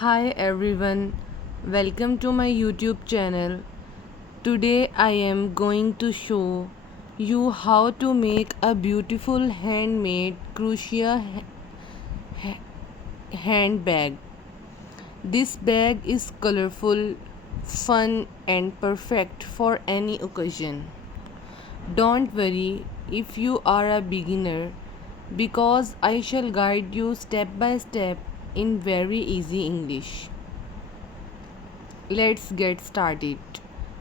Hi everyone, welcome to my YouTube channel. Today I am going to show you how to make a beautiful handmade crochet handbag. This bag is colorful, fun and perfect for any occasion. Don't worry if you are a beginner because I shall guide you step by step in very easy English. Let's get started.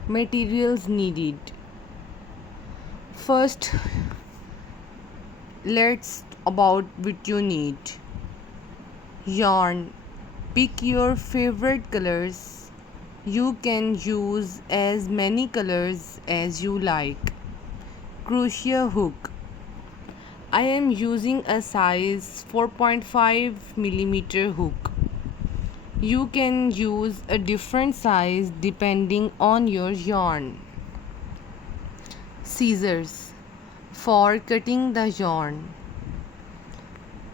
Materials needed. First, let's about what you need. Yarn. Pick your favorite colors. You can use as many colors as you like. Crochet hook. I am using a size 4.5 millimeter hook. You can use a different size depending on your yarn. Scissors for cutting the yarn.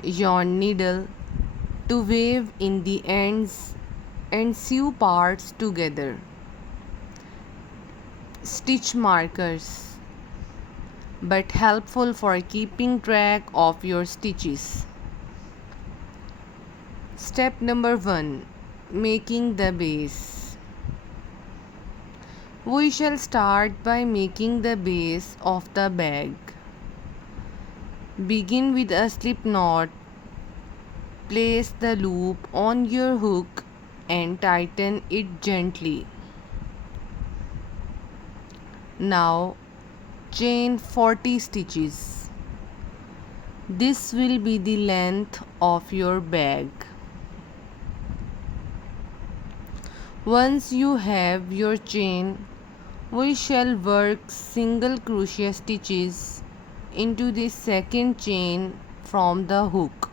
Yarn needle to weave in the ends and sew parts together. Stitch markers but helpful for keeping track of your stitches. Step number 1. Making the base. We shall start by making the base of the bag. Begin with a slip knot. Place the loop on your hook and tighten it gently. Now chain 40 stitches. This will be the length of your bag. Once you have your chain, we shall work single crochet stitches into the second chain from the hook.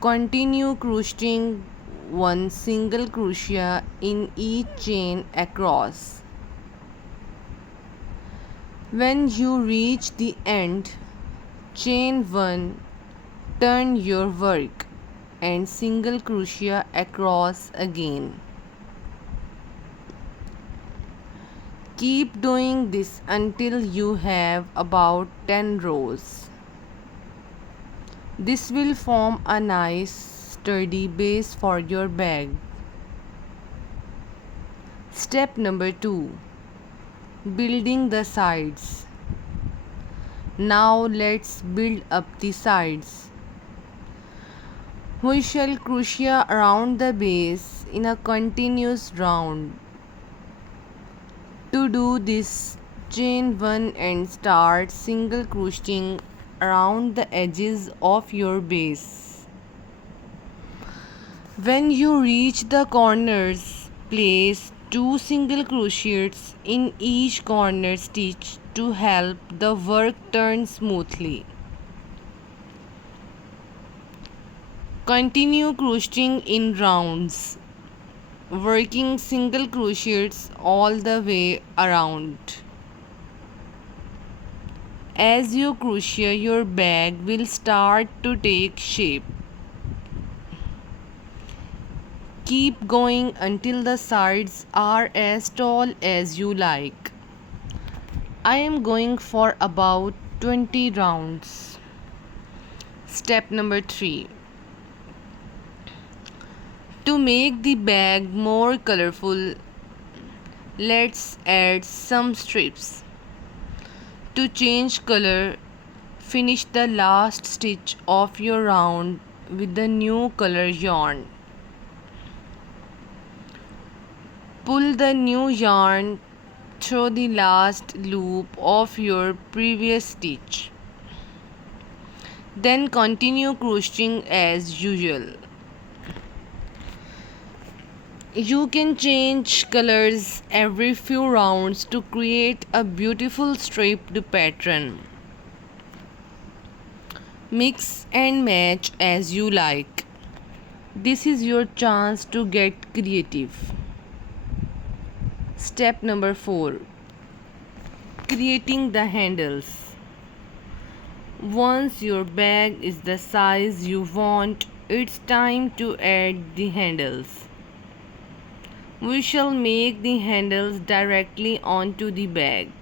Continue crocheting one single crochet in each chain across. When you reach the end, chain 1, turn your work and single crochet across again. Keep doing this until you have about 10 rows. This will form a nice sturdy base for your bag. Step number 2. Building the sides. Now let's build up the sides. We shall crochet around the base in a continuous round. To do this, chain 1 and start single crocheting around the edges of your base. When you reach the corners, place 2 single crochets in each corner stitch to help the work turn smoothly. Continue crocheting in rounds, working single crochets all the way around. As you crochet, your bag will start to take shape. Keep going until the sides are as tall as you like. I am going for about 20 rounds. Step number 3. To make the bag more colorful, let's add some strips. To change color, finish the last stitch of your round with the new color yarn. Pull the new yarn through the last loop of your previous stitch. Then continue crocheting as usual. You can change colors every few rounds to create a beautiful striped pattern. Mix and match as you like. This is your chance to get creative. Step number 4. Creating the handles. Once your bag is the size you want, it's time to add the handles. We shall make the handles directly onto the bag.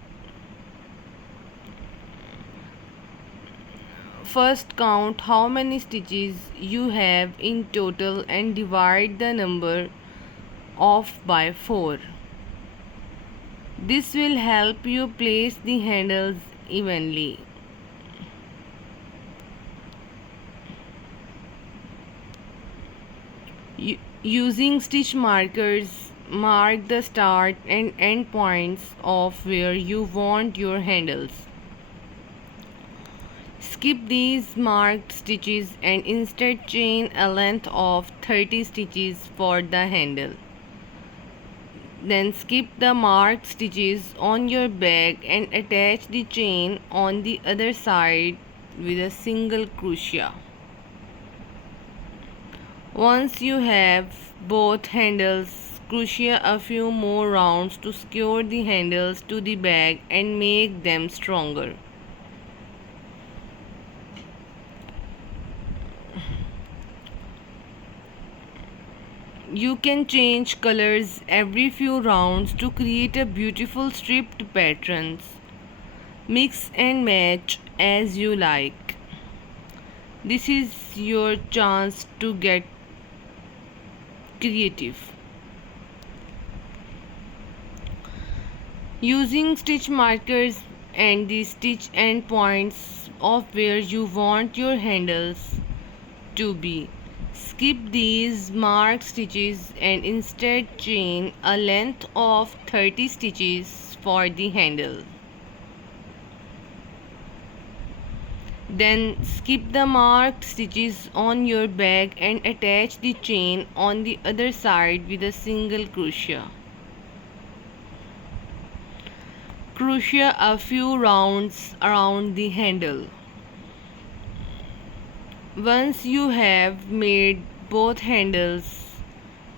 First count how many stitches you have in total and divide the number off by 4. This will help you place the handles evenly. Using stitch markers, mark the start and end points of where you want your handles. Skip these marked stitches and instead chain a length of 30 stitches for the handle. Then skip the marked stitches on your bag and attach the chain on the other side with a single crochet. Once you have both handles, crochet a few more rounds to secure the handles to the bag and make them stronger. You can change colors every few rounds to create a beautiful striped patterns. Mix and match as you like. This is your chance to get creative. Using stitch markers and the stitch end points of where you want your handles to be. Skip these marked stitches and instead chain a length of 30 stitches for the handle. Then skip the marked stitches on your bag and attach the chain on the other side with a single crochet. Crochet a few rounds around the handle. Once you have made both handles,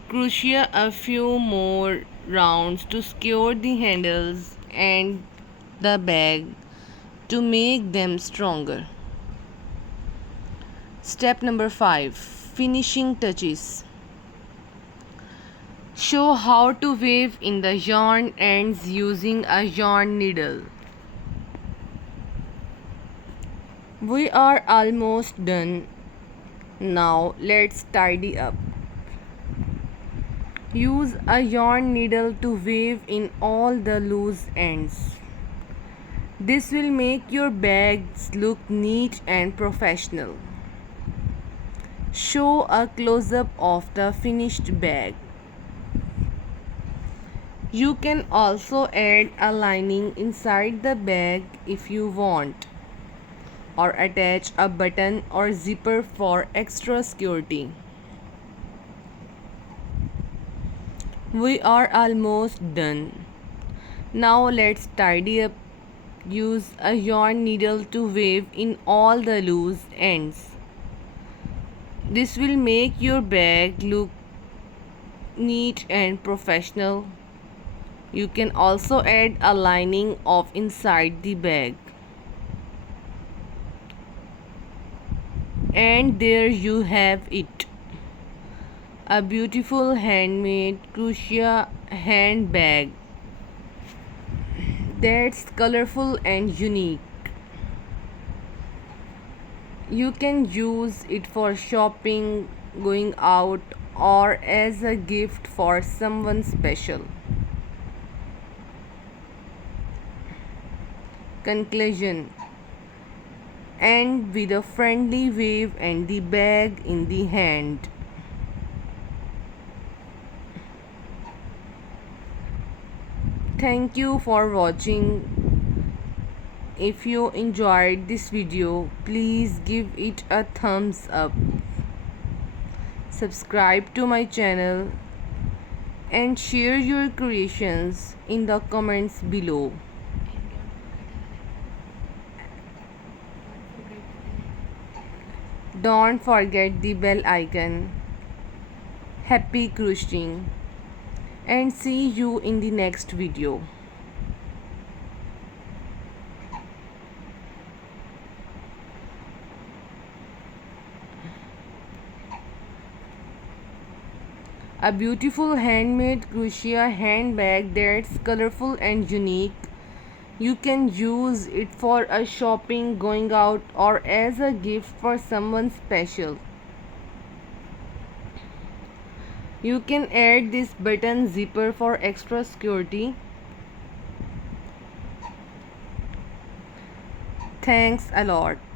crochet a few more rounds to secure the handles and the bag to make them stronger. Step number 5. Finishing touches. Show how to weave in the yarn ends using a yarn needle. We are almost done. Now let's tidy up. Use a yarn needle to weave in all the loose ends. This will make your bags look neat and professional. Show a close-up of the finished bag. You can also add a lining inside the bag if you want, or attach a button or zipper for extra security. We are almost done. Now let's tidy up. Use a yarn needle to weave in all the loose ends. This will make your bag look neat and professional. You can also add a lining of inside the bag. And there you have it. A beautiful handmade crochet handbag that's colorful and unique. You can use it for shopping, going out, or as a gift for someone special. Conclusion. End with a friendly wave and the bag in the hand. Thank you for watching. If you enjoyed this video, please give it a thumbs up. Subscribe to my channel and share your creations in the comments below. Don't forget the bell icon. Happy crocheting and see you in the next video. A beautiful handmade crochet handbag that's colorful and unique. You can use it for a shopping, going out, or as a gift for someone special. You can add this button zipper for extra security. Thanks a lot.